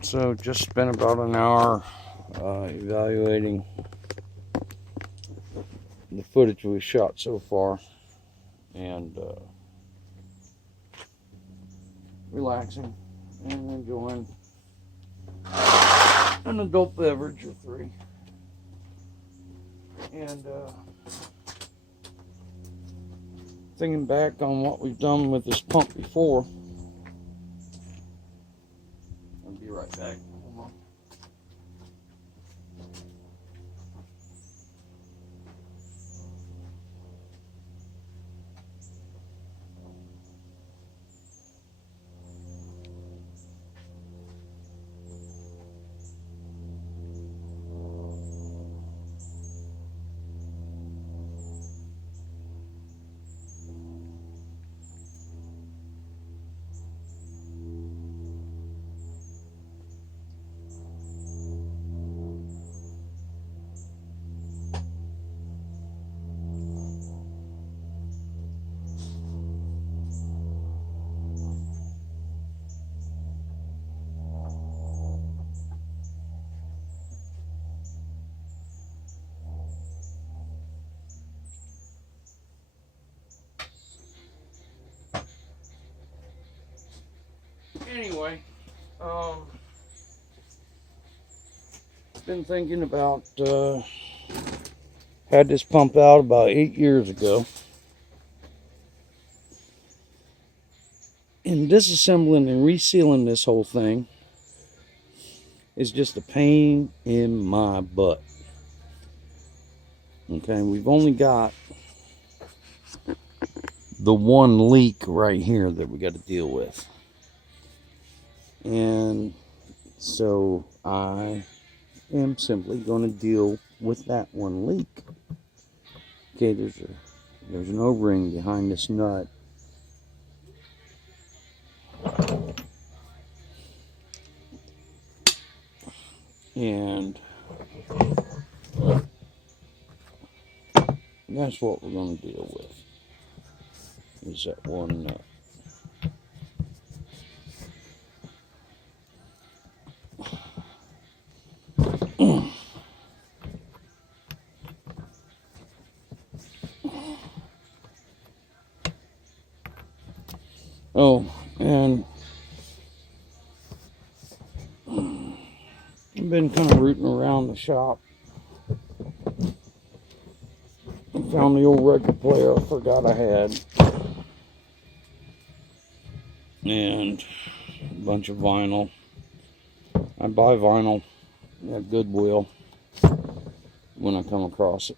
So just spent about an hour evaluating the footage we shot so far, and relaxing and enjoying an adult beverage or three, and thinking back on what we've done with this pump before. I'll be right back. Hold on. Anyway, been thinking about, had this pump out about 8 years ago. And disassembling and resealing this whole thing is just a pain in my butt. Okay, we've only got the one leak right here that we got to deal with. And so I am simply going to deal with that one leak. Okay, there's an O-ring behind this nut. And that's what we're going to deal with, is that one nut. Oh, and I've been kind of rooting around the shop. I found the old record player I forgot I had, and a bunch of vinyl. I buy vinyl at Goodwill when I come across it.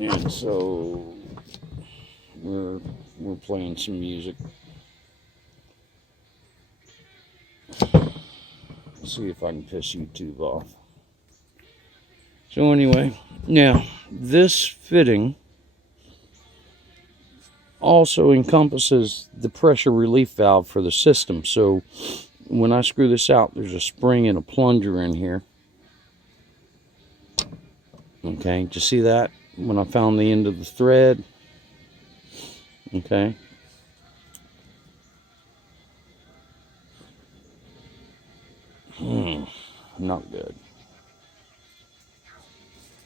And so we're playing some music. See if I can piss YouTube off. So anyway, now this fitting also encompasses the pressure relief valve for the system. So when I screw this out, there's a spring and a plunger in here. Okay, did you see that? When I found the end of the thread. Okay. Not good.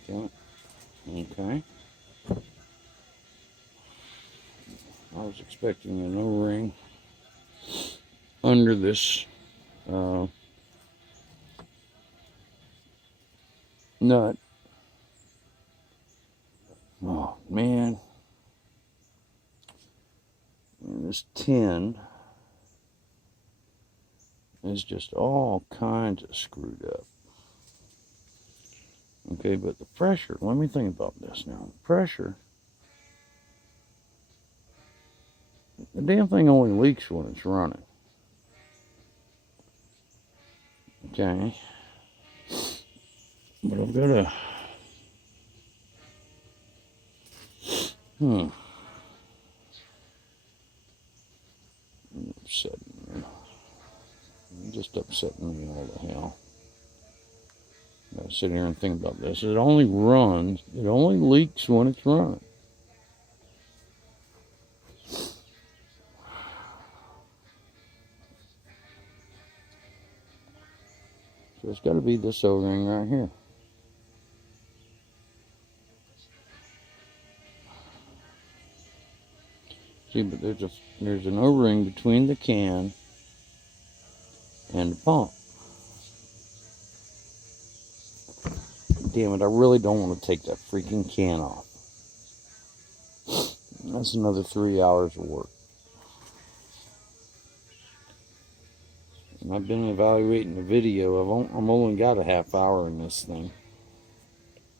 Okay. I was expecting an O-ring under this nut. Oh man. And this tin is just all kinds of screwed up. Okay, but the pressure, let me think about this now. The pressure, the damn thing only leaks when it's running. Okay. But I've got to, upsetting me. Just upsetting me all the hell. I gotta sit here and think about this. It only runs, it only leaks when it's running. So it's got to be this O-ring right here. See, but there's an O-ring between the can and the pump. Damn it, I really don't want to take that freaking can off. That's another 3 hours of work. And I've been evaluating the video. I've only got a half hour in this thing.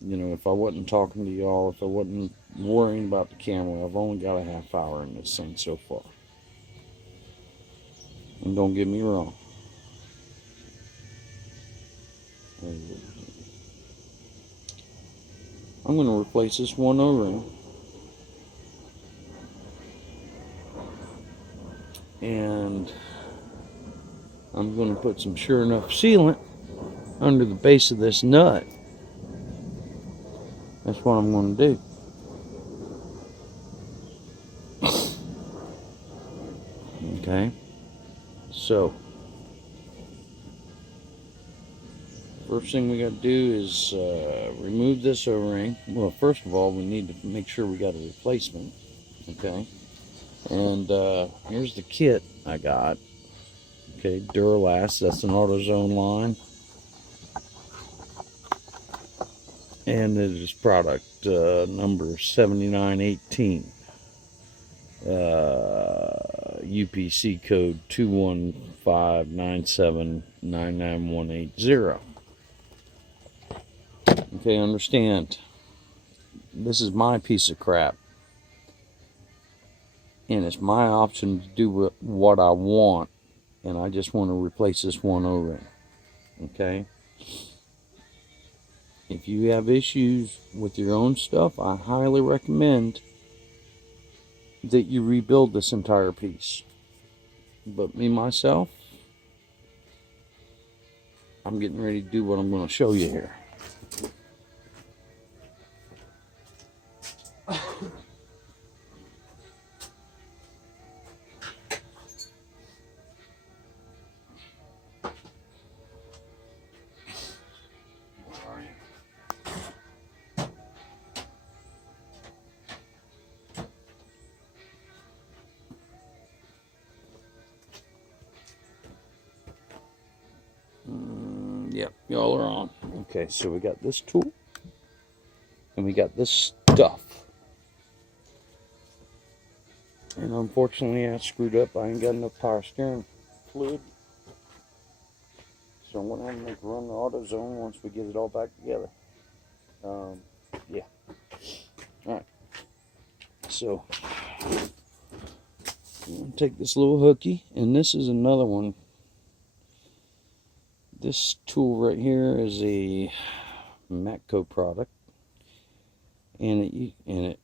You know, if I wasn't talking to y'all, if I wasn't worrying about the camera, I've only got a half hour in this thing so far. And don't get me wrong. I'm going to replace this one O-ring. And I'm going to put some Sure Enough sealant under the base of this nut. That's what I'm going to do. Okay. So, first thing we got to do is remove this O-ring. Well, first of all, we need to make sure we got a replacement. Okay. And here's the kit I got. Okay, Duralast, that's an AutoZone line. And it is product number 7918. UPC code 21597999180. Okay, understand. This is my piece of crap. And it's my option to do what I want. And I just want to replace this one O-ring. Okay? If you have issues with your own stuff, I highly recommend that you rebuild this entire piece. But me, myself, I'm getting ready to do what I'm going to show you here. Yep, y'all are on. Okay, so we got this tool and we got this stuff. And unfortunately, I screwed up. I ain't got enough power steering fluid. So I'm going to have to make a run the AutoZone once we get it all back together. Yeah. Alright. So, I'm going to take this little hooky, and this is another one. This tool right here is a Matco product, and it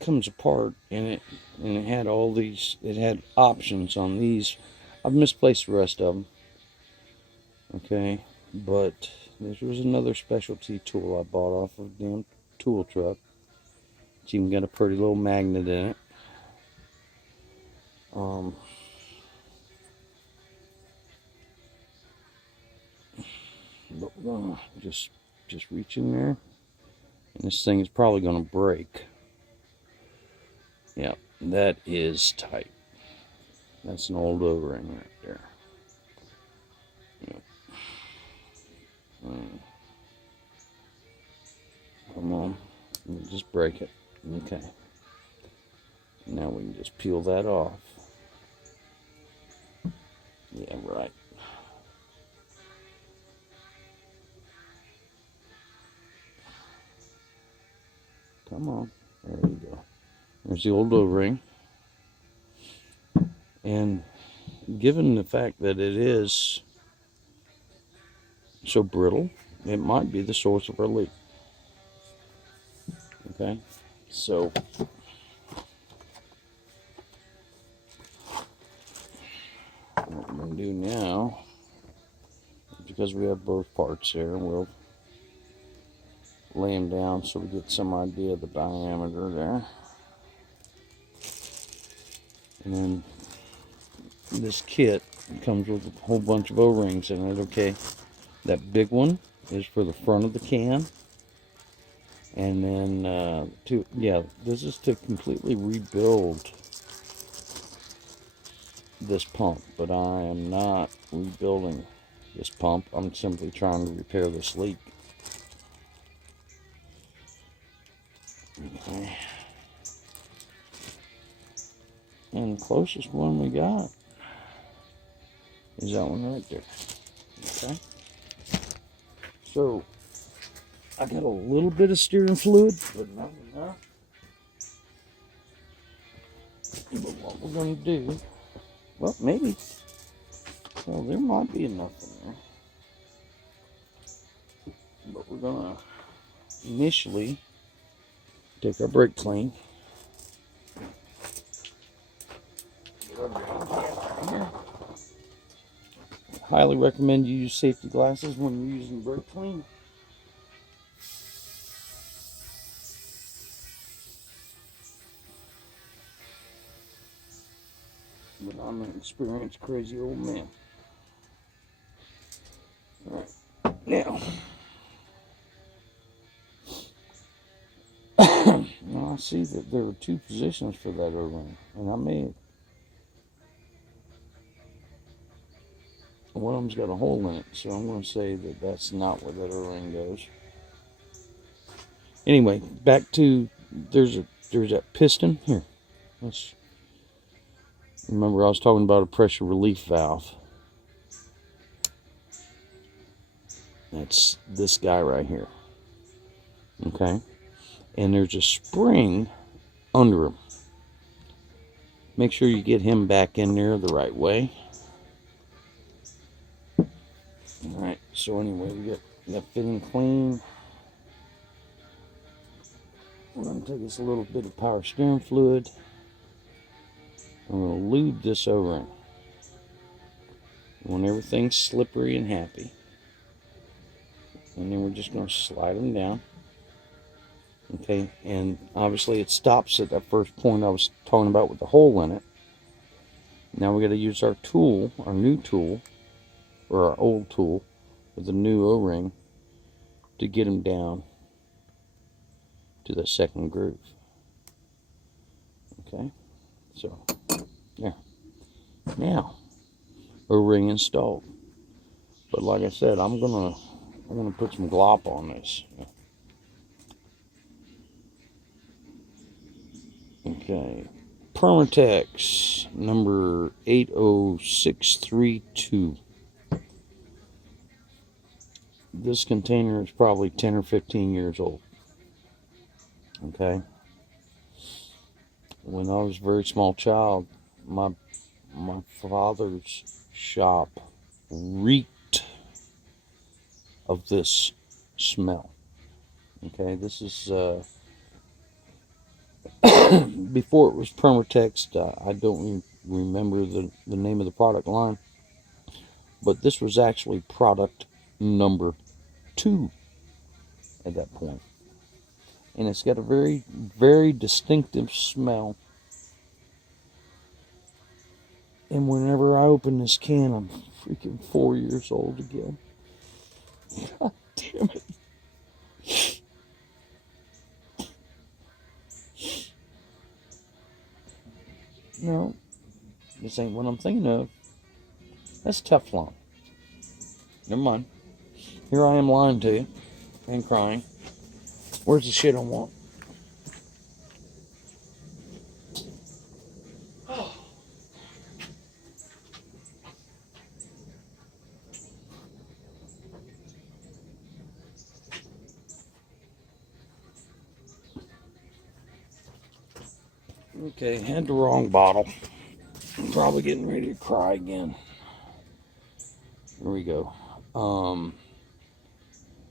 comes apart, and it had all these. It had options on these. I've misplaced the rest of them. Okay, but this was another specialty tool I bought off of a damn tool truck. It's even got a pretty little magnet in it. But we're gonna just reach in there, and this thing is probably gonna break. Yep, that is tight. That's an old O-ring right there. Yep. Come on, let me just break it. Okay. Now we can just peel that off. Yeah, right. Come on. There you go. There's the old O-ring. And given the fact that it is so brittle, it might be the source of our leak. Okay? So, what we're going to do now, because we have both parts here, we'll lay them down so we get some idea of the diameter there. And then this kit comes with a whole bunch of O-rings in it, okay? That big one is for the front of the can. And then, this is to completely rebuild this pump. But I am not rebuilding this pump. I'm simply trying to repair this leak. Okay. And the closest one we got is that one right there. Okay. So, I got a little bit of steering fluid, but not enough. But what we're going to do, well, maybe. Well, there might be enough in there. But we're going to initially take our brake clean. Highly recommend you use safety glasses when you're using brake clean. But I'm an experienced crazy old man. Alright, now, now I see that there are two positions for that O-ring, and I may have, one of them's got a hole in it, so I'm going to say that that's not where that O-ring goes. Anyway, back to, there's that piston here. Remember I was talking about a pressure relief valve. That's this guy right here. Okay? And there's a spring under him. Make sure you get him back in there the right way. Alright, so anyway, we got that fitting clean. I'm going to take us a little bit of power steering fluid. I'm going to lube this O-ring. When everything's slippery and happy. And then we're just going to slide them down. Okay, and obviously it stops at that first point I was talking about with the hole in it. Now we got to use our tool, our new tool, or our old tool with the new O-ring to get them down to the second groove. Okay, so there. Now O-ring installed. But like I said, I'm gonna put some glop on this. Okay, Permatex number 80632. This container is probably 10 or 15 years old. Okay. When I was a very small child, my father's shop reeked of this smell. Okay, this is before it was Permatex. I don't remember the name of the product line, but this was actually product number 2 at that point. And it's got a very, very distinctive smell. And whenever I open this can, I'm freaking 4 years old again. God damn it. No, this ain't what I'm thinking of. That's Teflon. Never mind. Here I am lying to you and crying. Where's the shit I want? Okay, had the wrong bottle. I'm probably getting ready to cry again. Here we go.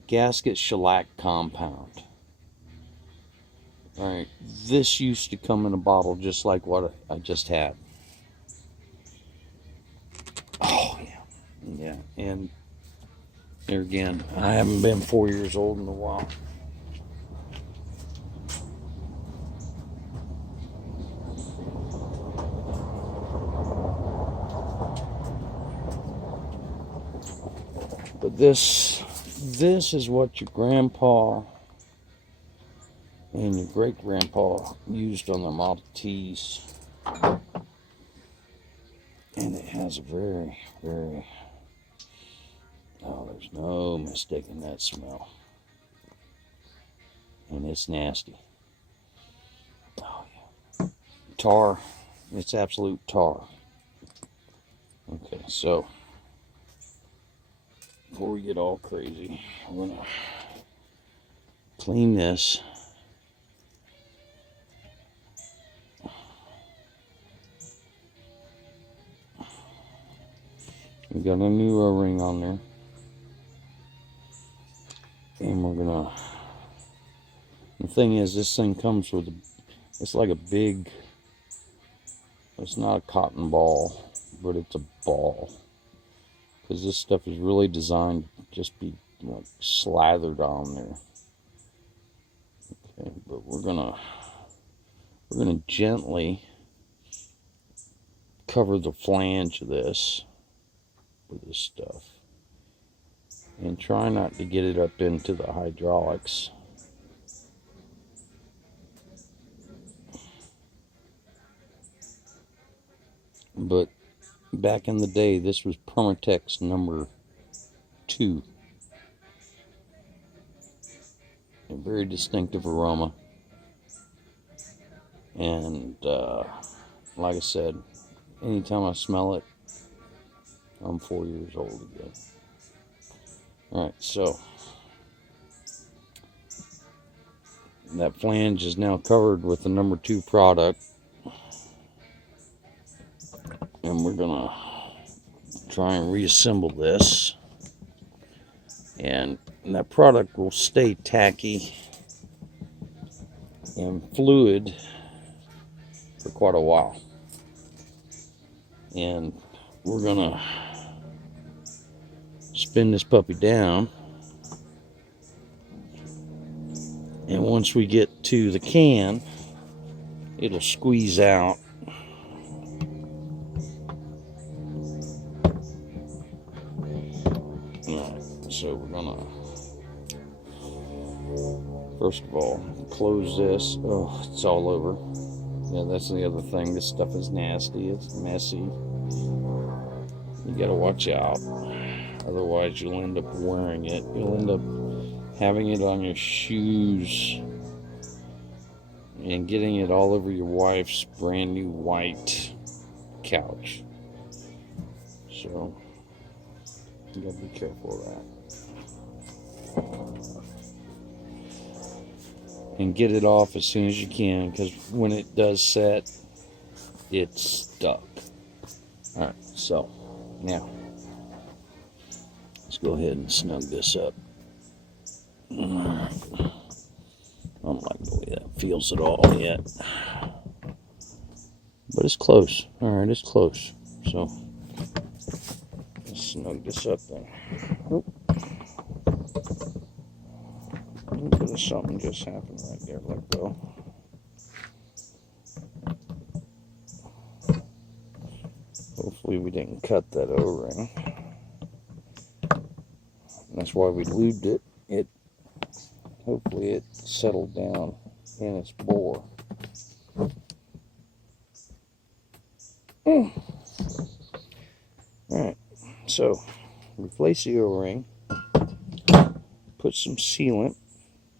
Gasket shellac compound. Alright, this used to come in a bottle just like what I just had. Oh, yeah. Yeah, and there again, I haven't been 4 years old in a while. But this is what your grandpa and your great-grandpa used on their Model Ts. And it has a very, very, oh, there's no mistaking that smell. And it's nasty. Oh, yeah. Tar. It's absolute tar. Okay, so before we get all crazy, we're going to clean this. We got a new O-ring on there. And we're going to, the thing is, this thing comes with, it's like a big, it's not a cotton ball, but it's a ball. Because this stuff is really designed to just be like slathered on there. Okay, but we're gonna gently cover the flange of this with this stuff. And try not to get it up into the hydraulics. But back in the day, this was Permatex number 2. A very distinctive aroma. And like I said, anytime I smell it, I'm 4 years old again. Alright, so that flange is now covered with the number 2 product. And we're gonna try and reassemble this. And that product will stay tacky and fluid for quite a while. And we're gonna spin this puppy down, and once we get to the can, it'll squeeze out. Alright, so we're gonna first of all close this. Oh, it's all over. Yeah, that's the other thing. This stuff is nasty. It's messy. You gotta watch out. Otherwise, you'll end up wearing it. You'll end up having it on your shoes and getting it all over your wife's brand new white couch. So, you gotta be careful of that. And get it off as soon as you can, because when it does set, it's stuck. Alright, so now let's go ahead and snug this up. I don't like the way that feels at all yet, but it's close. Alright, it's close. So let's snug this up then. Oop. A little bit of something just happened right there. Let go. Hopefully we didn't cut that O-ring. That's why we lubed it. Hopefully it settled down in its bore. Alright, so replace the O-ring. Put some sealant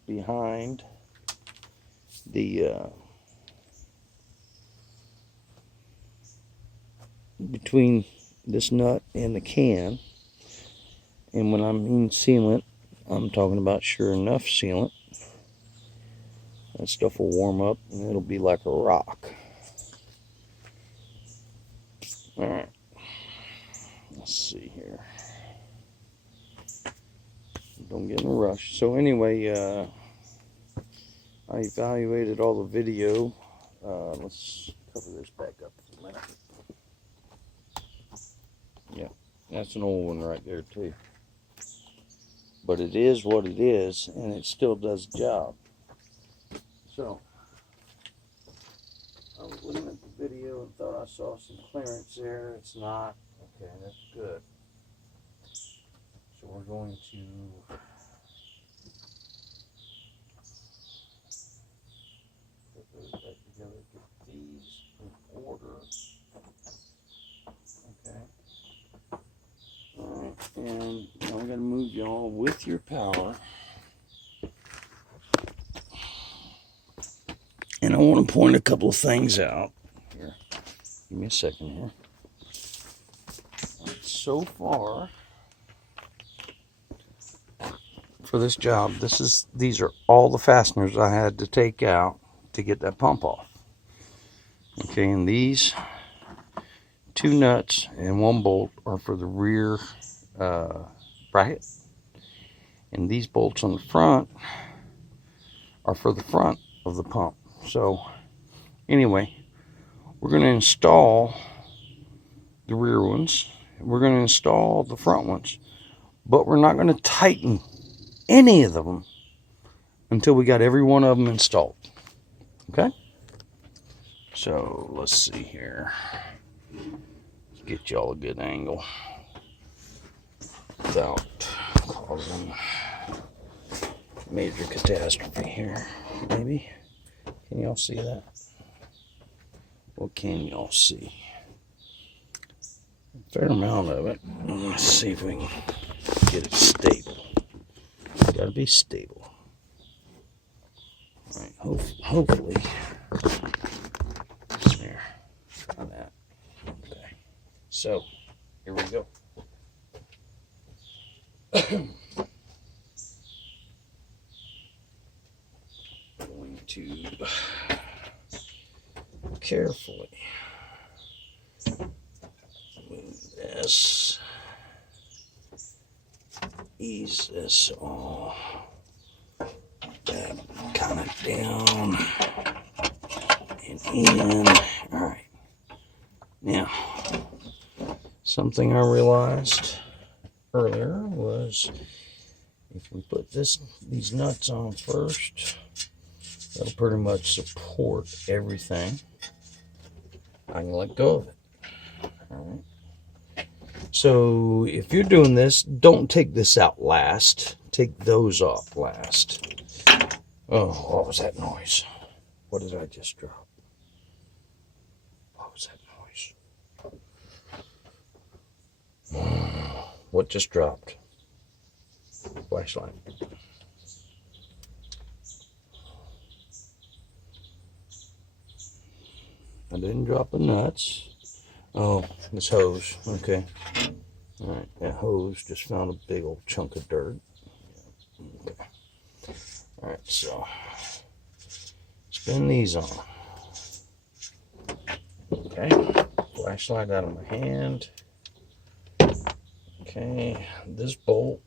behind the between this nut and the can. And when I mean sealant, I'm talking about Sure Enough sealant. That stuff will warm up and it'll be like a rock. Alright, let's see here. Don't get in a rush. So anyway, I evaluated all the video. Let's cover this back up for a minute. Yeah, that's an old one right there too. But it is what it is, and it still does the job. So, I was looking at the video and thought I saw some clearance there. It's not. Okay, that's good. So we're going to put those back together, get these in order. Okay. Alright, and now we're going to move y'all with your power. And I want to point a couple of things out. Here, give me a second here. So far, for this job, these are all the fasteners I had to take out to get that pump off. Okay, and these 2 nuts and 1 bolt are for the rear bracket, and these bolts on the front are for the front of the pump. So anyway, we're going to install the rear ones, we're going to install the front ones, but we're not going to tighten any of them until we got every one of them installed. Okay, so let's see here. Get y'all a good angle without causing major catastrophe here. Maybe, can y'all see that? What can y'all see? A fair amount of it. Let's see if we can get it stable. It's got to be stable. All right, hopefully. There. Try that. Okay. So, here we go. Going to carefully move this, ease this all that kind of down and in. All right. Now, something I realized earlier was if we put these nuts on first, that'll pretty much support everything. I can let go of it. All right. So if you're doing this, don't take this out last. Take those off last. Oh, what was that noise? What did I just drop? What was that noise? What just dropped? Flashlight. I didn't drop the nuts. Oh, this hose. Okay. All right, that hose just found a big old chunk of dirt. Okay. All right, so spin these on. Okay. Flashlight out of my hand. Okay, this bolt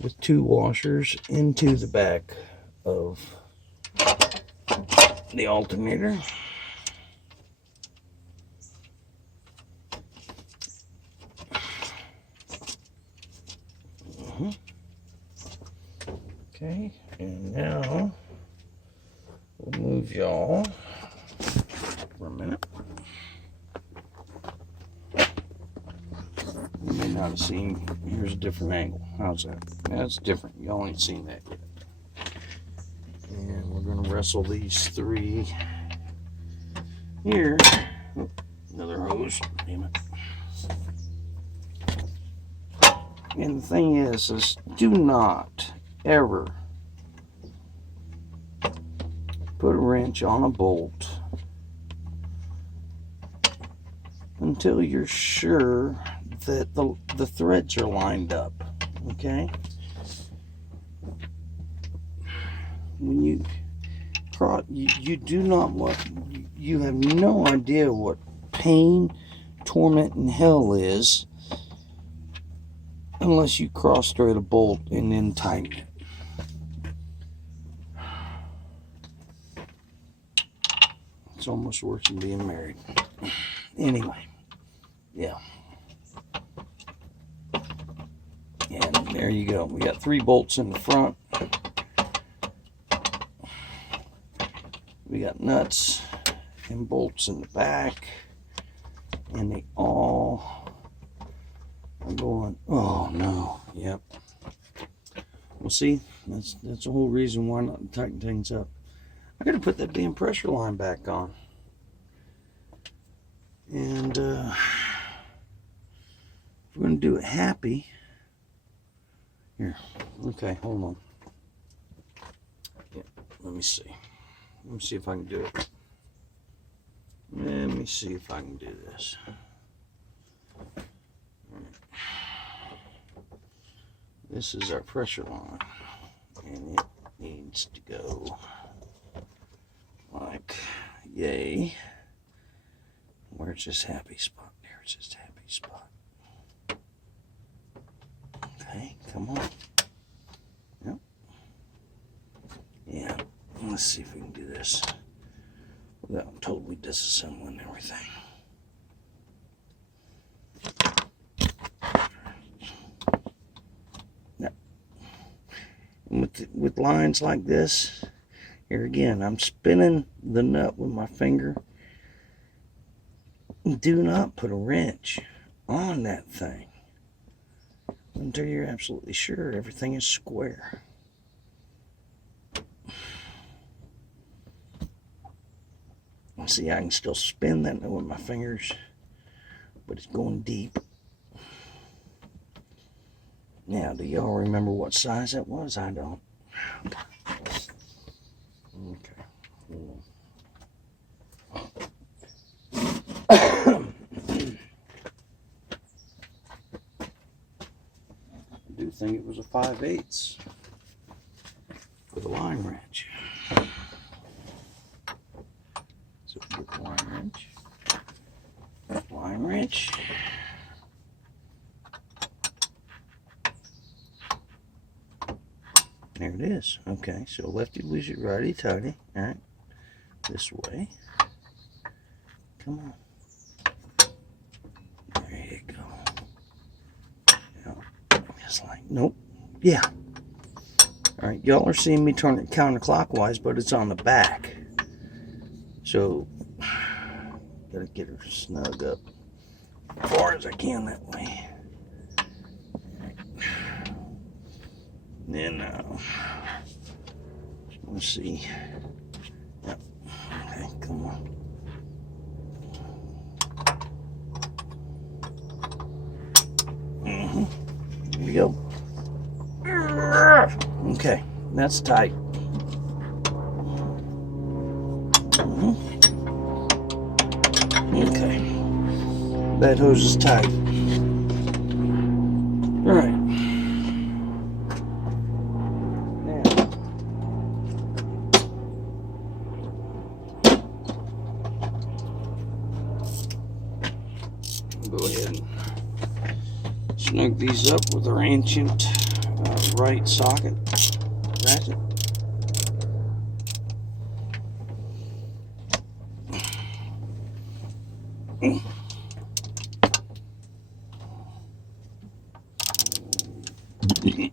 with 2 washers into the back of the alternator. Okay, and now we'll move y'all for a minute. You may not have seen, here's a different angle. How's that? That's different. Y'all ain't seen that yet. And we're going to wrestle these 3 here. Oh, another hose. Damn it. And the thing is do not ever put a wrench on a bolt until you're sure that the threads are lined up. Okay, when you do not want, you have no idea what pain, torment, and hell is unless you cross thread a bolt and then tighten it. It's almost worse than being married. Anyway, yeah. And there you go. We got 3 bolts in the front. We got nuts and bolts in the back. And they all going, oh no, yep. Well, see, that's the whole reason why not to tighten things up. I gotta put that damn pressure line back on. And if we're gonna do it happy, here, okay, hold on. Yeah, let me see. Let me see if I can do it. Let me see if I can do this. This is our pressure line, and it needs to go like yay. Where's this happy spot? There's this happy spot. Okay, come on. Yep. Yeah, let's see if we can do this without totally disassembling everything. Now, with lines like this, here again, I'm spinning the nut with my finger. Do not put a wrench on that thing until you're absolutely sure everything is square. See, I can still spin that with my fingers, but it's going deep. Now, do y'all remember what size that was? I don't. Okay. I do think it was a 5/8 for the line wrench. So we get the line wrench. Line wrench. There it is. Okay, so lefty loosey, righty tighty. All right, this way. Come on. There you go. It's like, nope. Yeah. All right, y'all are seeing me turn it counterclockwise, but it's on the back. So, gotta get her snug up as far as I can that way. Then, let's see. Yep. Okay, come on. Here we go. Okay, that's tight. Okay, that hose is tight. All right. Now, go ahead and snug these up with our ancient right socket ratchet.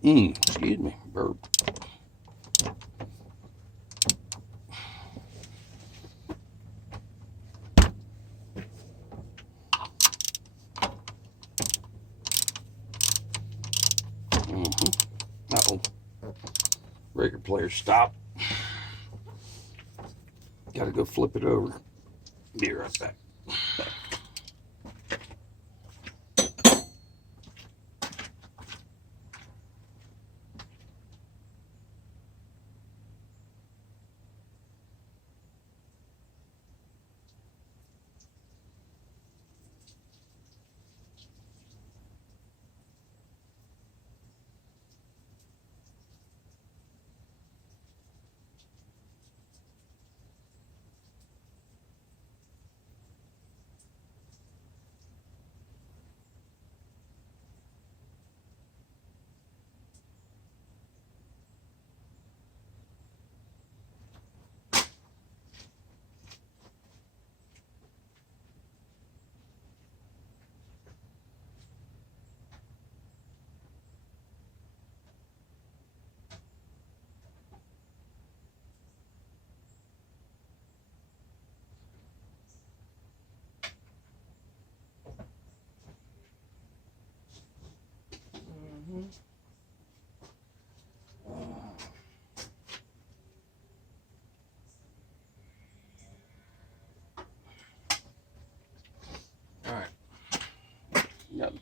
Excuse me, burp. Uh-oh. Record player stop. Gotta go flip it over. Be right back.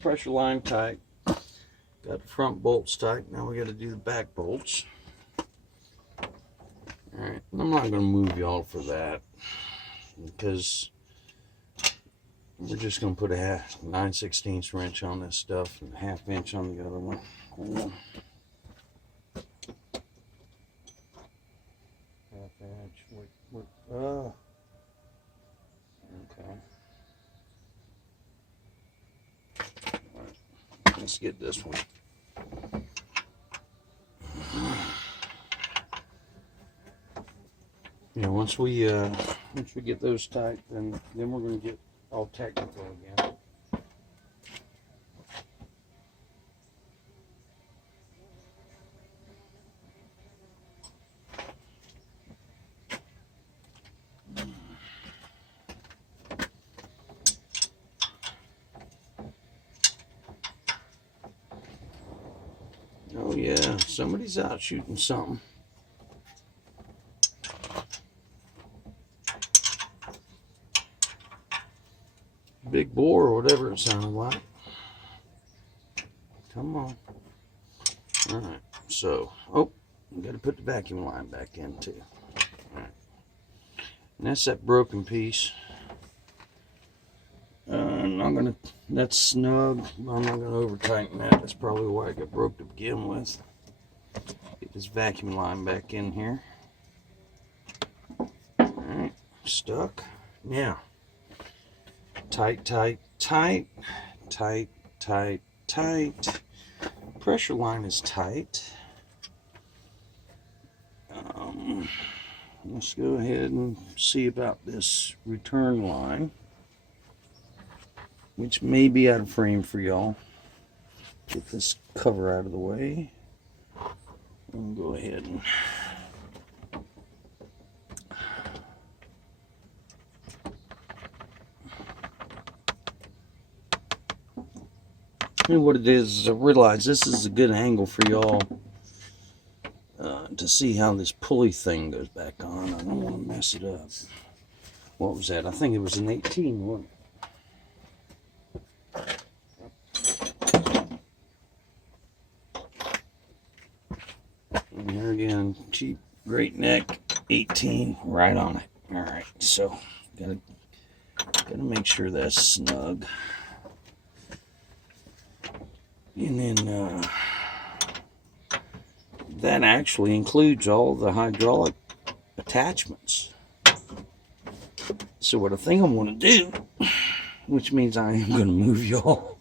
pressure line tight. Got the front bolts tight. Now we got to do the back bolts. Alright, I'm not going to move y'all for that, because we're just going to put a 9/16 wrench on this stuff and a 1/2 inch on the other one. Cool. 1/2 inch. Okay. Alright, let's get this one. Yeah, once we get those tight, then we're going to get all technical again. Oh yeah, somebody's out shooting something. Big bore or whatever it sounded like. Come on. Alright, so, oh, we got to put the vacuum line back in too. Alright. And that's that broken piece. That's snug. I'm not going to over tighten that. That's probably why it got broke to begin with. Get this vacuum line back in here. Alright, stuck. Now, tight, tight, tight, tight, tight, tight. Pressure line is tight. Let's go ahead and see about this return line, which may be out of frame for y'all. Get this cover out of the way. And go ahead and what it is I realize this is a good angle for y'all to see how this pulley thing goes back on. I don't want to mess it up. What was that? I think it was an 18, wasn't it? And here again, cheap, great neck, 18, right on it. All right, so gotta make sure that's snug. And then that actually includes all the hydraulic attachments. So what I think I'm going to do, which means I am going to move y'all,